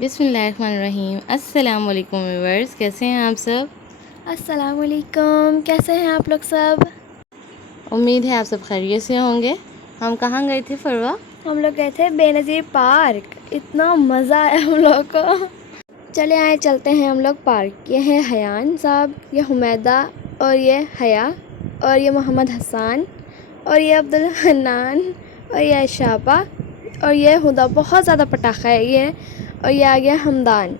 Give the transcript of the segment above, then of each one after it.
बिस्मिल्लाहिर्रहमानिर्रहीम। अस्सलाम वालेकुम व्यूअर्स, कैसे हैं आप सब? अस्सलाम वालेकुम, कैसे हैं आप लोग सब? उम्मीद है आप सब खैरियत से होंगे। हम कहाँ गए थे फरवा? हम लोग गए थे बेनज़ीर पार्क। इतना मज़ा आया हम लोग को। चले आए, चलते हैं हम लोग पार्क। ये है हयान साहब, ये हुमैदा, और ये हया, और ये मोहम्मद हसन, और ये अब्दुल हन्नान, और ये शाबा, और ये हुदा। बहुत ज़्यादा पटाखा है ये। और ये आ गया हमदान,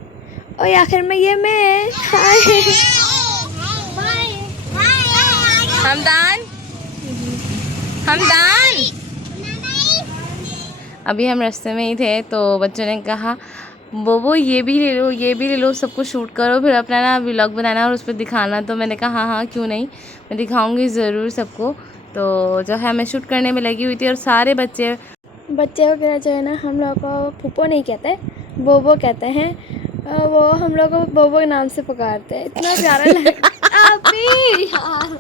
और आखिर में ये मैं। हाय। हमदान, हमदान। अभी हम रास्ते में ही थे तो बच्चों ने कहा वो ये भी ले लो, ये भी ले लो, सबको शूट करो, फिर अपना ना व्लॉग बनाना और उस पर दिखाना। तो मैंने कहा हाँ हाँ क्यों नहीं, मैं दिखाऊंगी ज़रूर सबको। तो जो है मैं शूट करने में लगी हुई थी और सारे बच्चे वगैरह जो है ना, हम लोग को फूफो नहीं कहते, बोबो कहते हैं। वो हम लोग को बोबो के नाम से पुकारते हैं। इतना प्यारा अभी यार।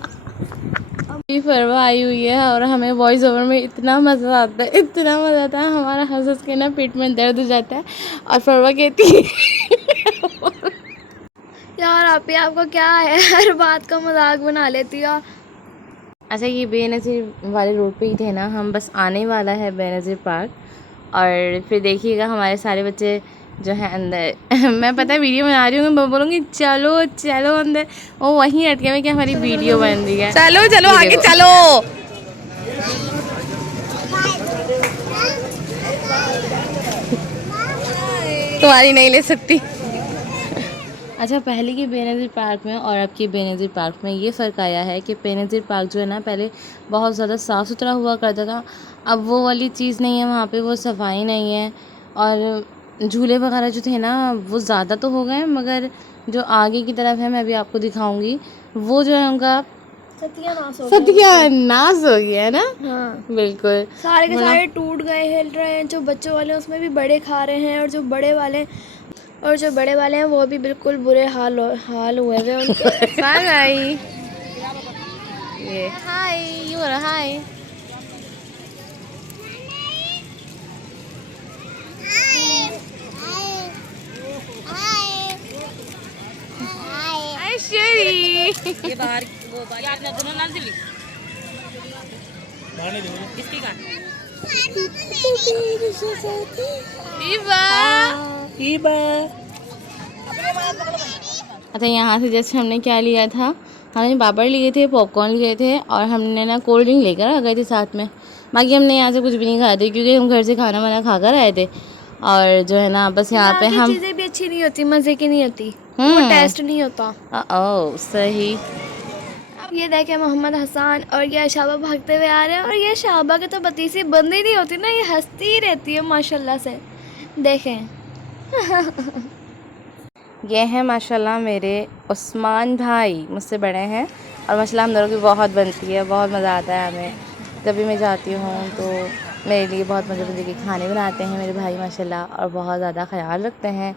अभी फरवा आई हुई है और हमें वॉइस ओवर में इतना मज़ा आता है, इतना मज़ा आता है, हमारा हंस हंस के ना पेट में दर्द हो जाता है। और फरवा कहती है यार आप ही, आपको क्या है, हर बात का मजाक बना लेती हो। अच्छा, ये बेनज़ीर वाले रोड पे ही थे ना हम, बस आने वाला है बेनज़ीर पार्क। और फिर देखिएगा हमारे सारे बच्चे जो है अंदर मैं पता है वीडियो बना रही हूँ, मैं बोलूँगी चलो चलो अंदर, वो वहीं अटके हुए कि हमारी वीडियो बन रही है। चलो चलो आगे चलो। तुम्हारी नहीं ले सकती। अच्छा, पहले की बेनज़ीर पार्क में और अब की बेनज़ीर पार्क में ये फ़र्क आया है कि बेनज़ीर पार्क जो है ना पहले बहुत ज़्यादा साफ़ सुथरा हुआ करता था। अब वो वाली चीज़ नहीं है वहाँ पे, वो सफाई नहीं है। और झूले वगैरह जो थे ना वो ज़्यादा तो हो गए, मगर जो आगे की तरफ है मैं अभी आपको दिखाऊंगी, वो जो है उनका सत्यानाश हो गया है ना। हाँ, बिल्कुल सारे के सारे टूट गए, हिल रहे हैं। जो बच्चों वाले हैं उसमें भी बड़े खा रहे हैं, और जो बड़े वाले हैं वो भी बिल्कुल बुरे हाल हुए हुए उनके। बाय। ये हाय, यू आर हाय। ये बाहर वो यार ना दोनों नाल दिली बाहर नहीं इसकी काट ईबा ईबा। अच्छा, यहाँ से जैसे हमने क्या लिया था, हमने पापड़ लिए थे, पॉपकॉर्न लिए थे और हमने ना कोल्ड ड्रिंक लेकर आ गए थे साथ में। बाकी हमने यहाँ से कुछ भी नहीं खाए थे क्योंकि हम घर से खाना वाना खा कर आए थे। और जो है ना बस यहाँ पे हम चीज़ें भी अच्छी नहीं होती, मज़े की नहीं होती, वो टेस्ट नहीं होता। ओह सही। अब ये देखे मोहम्मद हसन और ये शाबा भागते हुए आ रहे हैं, और ये शाबा के तो बतीसी बंद ही नहीं होती ना, ये हंसती ही रहती है माशाल्लाह से। देखें। ये हैं माशाल्लाह मेरे उस्मान भाई, मुझसे बड़े हैं और माशाल्लाह हम दोनों की बहुत बनती है, बहुत मज़ा आता है हमें। जब भी मैं जाती हूँ तो मेरे लिए बहुत मज़े मज़े के खाने बनाते हैं मेरे भाई माशाल्लाह, और बहुत ज़्यादा ख्याल रखते हैं।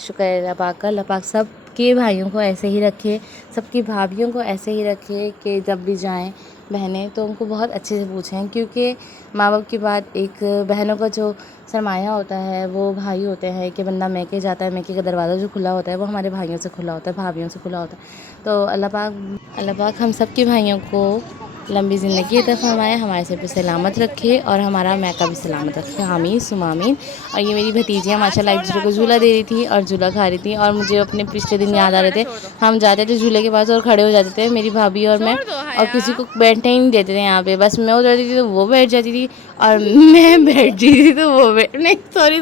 शुक्र है अल्लाह पाक का, अल्लाह पाक सब के भाइयों को ऐसे ही रखे, सबकी भाभियों को ऐसे ही रखे कि जब भी जाएं बहनें तो उनको बहुत अच्छे से पूछें, क्योंकि माँ बाप के बाद एक बहनों का जो सरमाया होता है वो भाई होते हैं। कि बंदा मैके जाता है, मैके का दरवाज़ा जो खुला होता है वो हमारे भाइयों से खुला होता है, भाभियों से खुला होता है। तो अल्लाह पाक हम सब के भाइयों को लंबी ज़िंदगी अता फरमाए, हमारे सिर पे सलामत रखे और हमारा मैका भी सलामत रखे, आमीन सुमा आमीन। और ये मेरी भतीजियाँ माशाल्लाह एक दूसरे को झूला दे रही थी और झूला खा रही थी, और मुझे अपने पिछले दिन याद आ रहे थे। हम जाते थे झूले के पास और खड़े हो जाते थे मेरी भाभी और मैं, और किसी को बैठने ही नहीं देते थे यहाँ पे। बस मैं उधर थी तो वो बैठ जाती थी, और मैं बैठ जाती थी तो वो नहीं सॉरी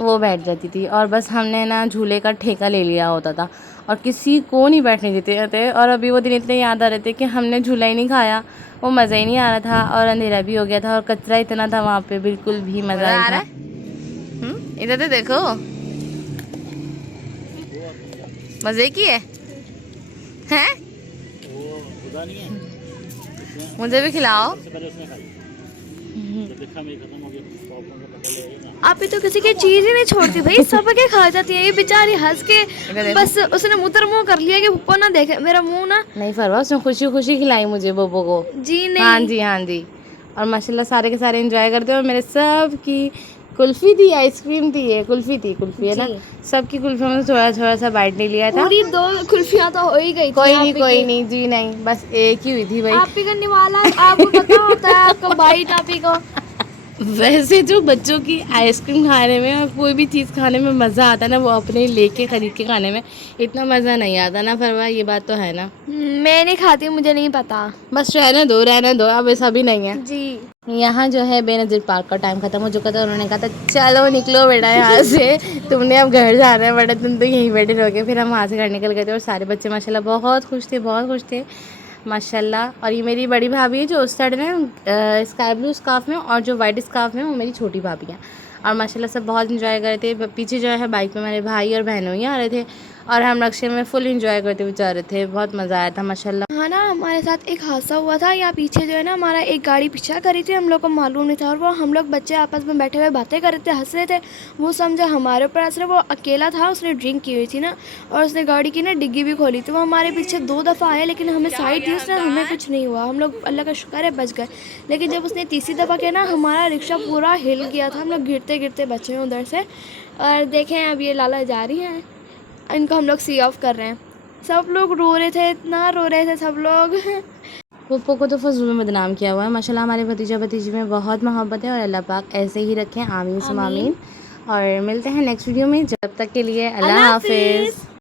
वो बैठ जाती थी। और बस हमने ना झूले का ठेका ले लिया होता था और किसी को नहीं बैठने देते थे। और अभी वो दिन इतने याद आ रहे थे कि हमने झूला ही नहीं खाया, वो मज़ा ही नहीं आ रहा था, और अंधेरा भी हो गया था और कचरा इतना था वहाँ पे, बिल्कुल भी मज़ा नहीं था। इधर तो देखो, मज़े की है हैं? मुझे भी खिलाओ। आप ही तो किसी की चीज़ ही नहीं छोड़ती भाई, सब के खा जाती है। ये बेचारी हंस के बस उसने मुँह कर लिया कि पप्पा ना देखे मेरा मुंह ना। नहीं फरवा, उसने खुशी खुशी खिलाई मुझे बोबो को। जी नहीं। हाँ जी हाँ जी। और माशाल्लाह सारे के सारे एंजॉय करते हैं और मेरे सब की कुल्फ़ी थी, आइसक्रीम थी, ये कुल्फ़ी थी, कुल्फ़ी है ना, जी। सबकी कुल्फ़ियों में थोड़ा थोड़ा सा बाइट नहीं लिया था। पूरी 2 कुल्फियाँ तो हो ही गई थी। कोई आप नहीं, ही कोई की। नहीं जी, नहीं, बस एक ही हुई थी भाई। आप ही करने वाला, आपको पता होता है आपका बाइट आप ही को। वैसे जो बच्चों की आइसक्रीम खाने में और कोई भी चीज़ खाने में मज़ा आता है ना, वो अपने लेके खरीद के खाने में इतना मज़ा नहीं आता ना फरवा, ये बात तो है ना। मैं नहीं खाती, मुझे नहीं पता। बस रहने दो, अब ऐसा भी नहीं है। जी। यहाँ जो है बेनज़ीर पार्क का टाइम ख़त्म हो चुका था, उन्होंने कहा था चलो निकलो बेटा यहाँ से, तुमने अब घर जाना है बेटा, तुम तो यहीं बैठे रहोगे। फिर हम वहाँ से घर निकल गए थे और सारे बच्चे माशाल्लाह बहुत खुश थे, बहुत खुश थे माशाल्लाह। और ये मेरी बड़ी भाभी है जो उस साइड है स्काई ब्लू स्कार्फ में, और जो वाइट स्कार्फ में वो मेरी छोटी भाभी है। और माशाल्लाह सब बहुत इंजॉय कर रहे थे। पीछे जो है बाइक पे मेरे भाई और बहनों ही आ रहे थे और हम नक्शे में फुल इंजॉय करते हुए जा रहे थे। बहुत मज़ा आया था माशाल्लाह। हाँ ना, हमारे साथ एक हादसा हुआ था। यहाँ पीछे जो है ना, हमारा एक गाड़ी पीछा करी थी, हम लोग को मालूम नहीं था, और वो हम लोग बच्चे आपस में बैठे हुए बातें कर रहे थे, हंस रहे थे। वो समझा हमारे ऊपर हंस रहे। वो अकेला था, उसने ड्रिंक की हुई थी ना, और उसने गाड़ी की ना डिग्गी भी खोली थी। वो हमारे पीछे 2 दफ़ा आया, लेकिन हमें साइड दी उसने, हमें कुछ नहीं हुआ। हम लोग अल्लाह का शुक्र है बच गए। लेकिन जब उसने तीसरी दफ़ा किया ना, हमारा रिक्शा पूरा हिल गया था। हम लोग गिरते गिरते बचे हैं उधर से। और देखें अब ये लाला जा रही हैं, इनको हम लोग सी ऑफ कर रहे हैं। सब लोग रो रहे थे, इतना रो रहे थे सब लोग। पप्पो को तो फजूल में बदनाम किया हुआ है माशाल्लाह। हमारे भतीजा भतीजी में बहुत मोहब्बत है और अल्लाह पाक ऐसे ही रखें, आमीन सुम आमीन। और मिलते हैं नेक्स्ट वीडियो में, जब तक के लिए अल्लाह अल्लाह हाफिज़। हाफिज़।